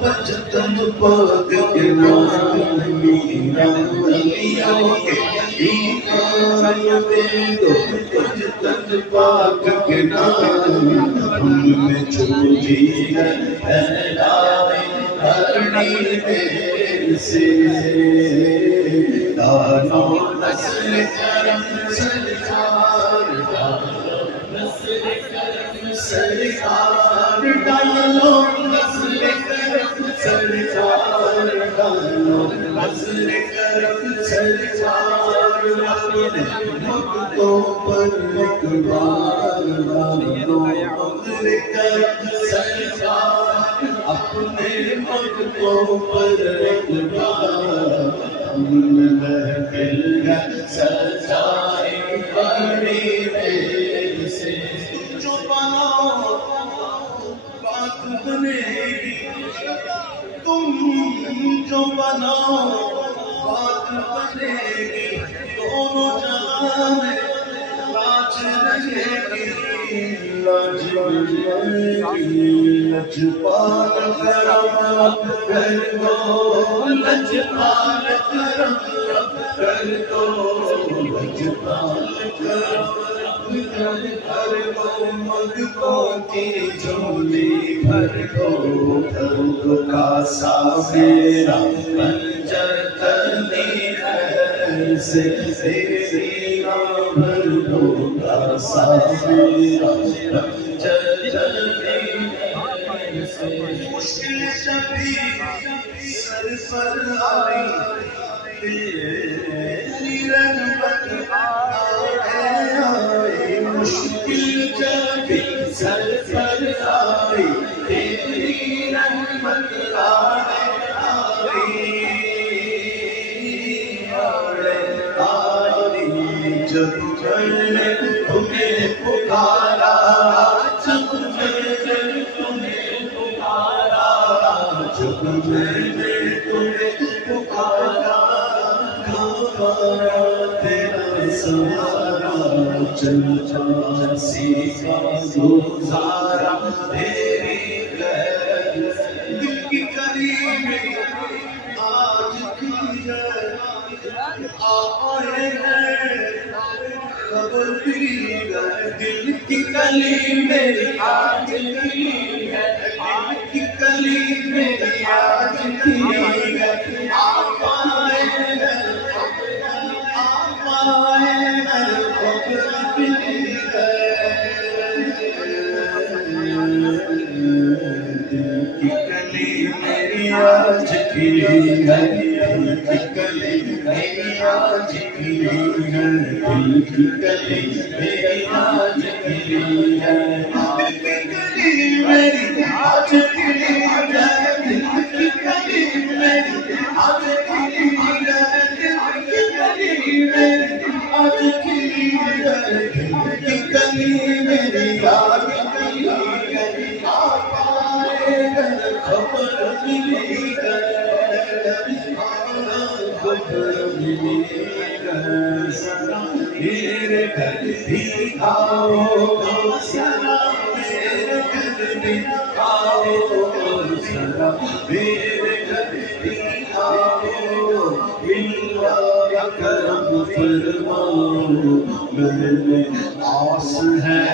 بچپن پاک کے نام میرا علیوں کے ایمان دے دو بچپن پاک کے نام ہم میں چوری ہے پھیلائے ہرنی دیر سے دانو نسل کرم سرکار دانو نسل کرم سرکار ڈالو نسل کرم سرکار ڈالو نسل کرم سرکار اپنے مقتوں پر اقبال ڈالو نسل کرم سرکار اپنے مقتوں پر اقبال ہم محفل ہے سجائے بڑی دیر سے جو بناؤ بات بنے گی تم جو بناؤ بات بنے گی دونوں جہاں میں لاج رہے گی لاج رہے گی لجپال کرم کر دو لجپال کرم کر دو لجپال کرم کر دو مغتوں کی جھولی بھر دو کاسا میرا پنجر کرنی خیر سے تیری بھر دو کاسا میرا پنجر کرنی خیر سے مشکل شبی سر پر آئی تیری رحمت آئی مشکل شبی سر پر آئی تیری رحمت آئی جب میں نے تمہیں پکارا جب میں نے تمہیں پکارا جب میں نے تمہیں پکارا گھبرایا تیرا سہارا چلتا سیکھا گزارا تیری غیر دل کی قریب آج کی ہے آئے ہیں خبر بھی ہے دل کی کلی میری آج کی ہے دل کی کلی میری آج کی ہے آپ آئے ہیں خبر بھی ہے دل کی کلی میری آج کی ہے دل کی کلی میری آج کی ہے دل کی کلی میری آج کی ہے دل کی کلی میری آج کی ہے دل کی کلی میری آج کی ہے دل کی کلی میری آج کی ہے دل کی کلی میری آج کی ہے آپ آئے ہیں خبر ملی ہے خبر ملی ہے میرے گھر بھی آؤ ذرا میرے گھر بھی آؤ ذرا میرے گھر بھی آؤ ملوا کرم فرماؤ میں نے آس ہے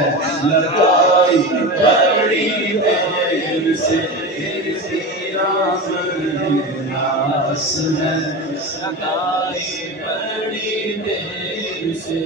لگائی بڑی دیر سے آس ہے لگائی بڑی دیر سے